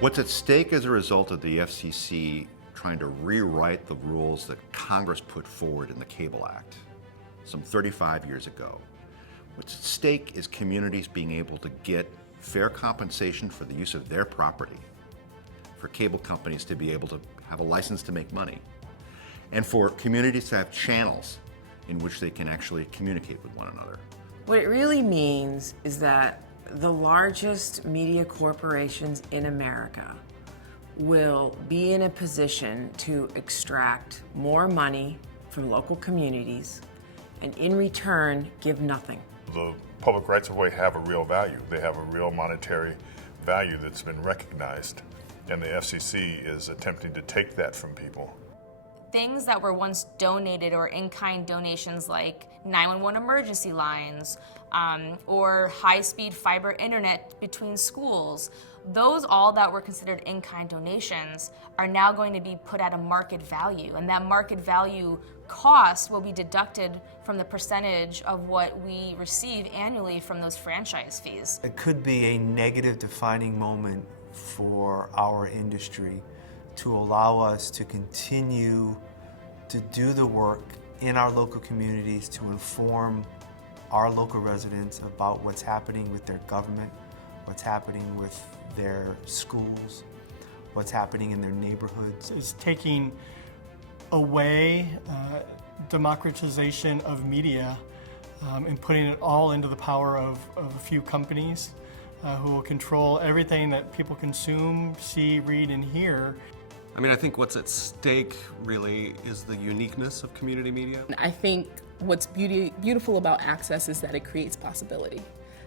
What's at stake as a result of the FCC trying to rewrite the rules that Congress put forward in the Cable Act some 35 years ago. What's at stake is communities being able to get fair compensation for the use of their property, for cable companies to be able to have a license to make money, and for communities to have channels in which they can actually communicate with one another. What it really means is that the largest media corporations in America will be in a position to extract more money from local communities and in return give nothing. The public rights of way have a real value. They have a real monetary value that's been recognized, and the FCC is attempting to take that from people. Things that were once donated or in-kind donations like 911 emergency lines or high-speed fiber internet between schools, those all that were considered in-kind donations are now going to be put at a market value, and that market value cost will be deducted from the percentage of what we receive annually from those franchise fees. It could be a negative defining moment for our industry to allow us to continue to do the work in our local communities to inform our local residents about what's happening with their government, what's happening with their schools, what's happening in their neighborhoods. It's taking away democratization of media and putting it all into the power of a few companies who will control everything that people consume, see, read, and hear. I mean, I think what's at stake really is the uniqueness of community media. I think what's beautiful about access is that it creates possibility.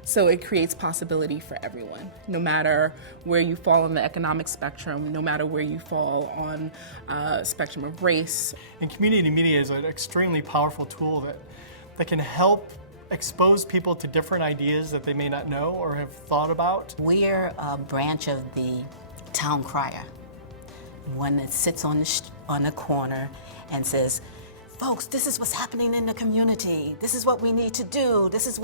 So it creates possibility for everyone, no matter where you fall on the economic spectrum, no matter where you fall on spectrum of race. And community media is an extremely powerful tool that can help expose people to different ideas that they may not know or have thought about. We're a branch of the town crier, one that sits on the corner and says, folks, this is what's happening in the community. This is what we need to do. This is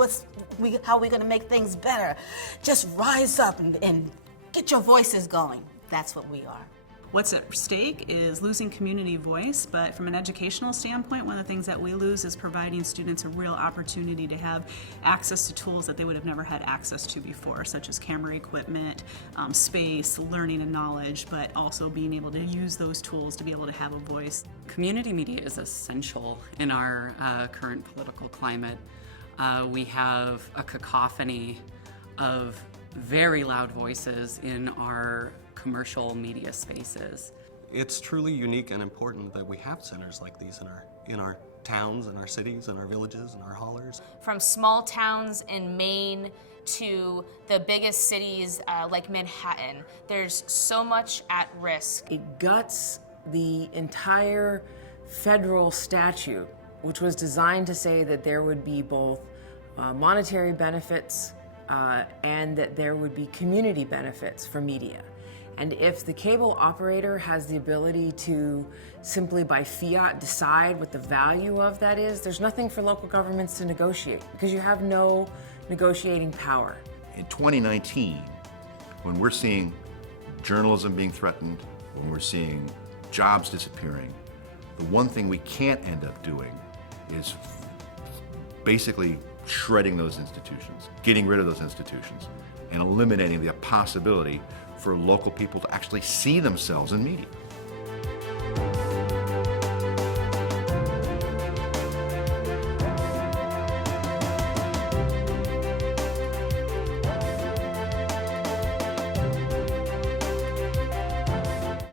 how we're gonna make things better. Just rise up and get your voices going. That's what we are. What's at stake is losing community voice, but from an educational standpoint, one of the things that we lose is providing students a real opportunity to have access to tools that they would have never had access to before, such as camera equipment, space, learning and knowledge, but also being able to use those tools to be able to have a voice. Community media is essential in our current political climate. We have a cacophony of very loud voices in our commercial media spaces. It's truly unique and important that we have centers like these in our towns, in our cities, in our villages, in our hollers. From small towns in Maine to the biggest cities like Manhattan, there's so much at risk. It guts the entire federal statute, which was designed to say that there would be both monetary benefits and that there would be community benefits for media. And if the cable operator has the ability to simply by fiat decide what the value of that is, there's nothing for local governments to negotiate because you have no negotiating power. In 2019, when we're seeing journalism being threatened, when we're seeing jobs disappearing, the one thing we can't end up doing is basically shredding those institutions, getting rid of those institutions, and eliminating the possibility for local people to actually see themselves in media.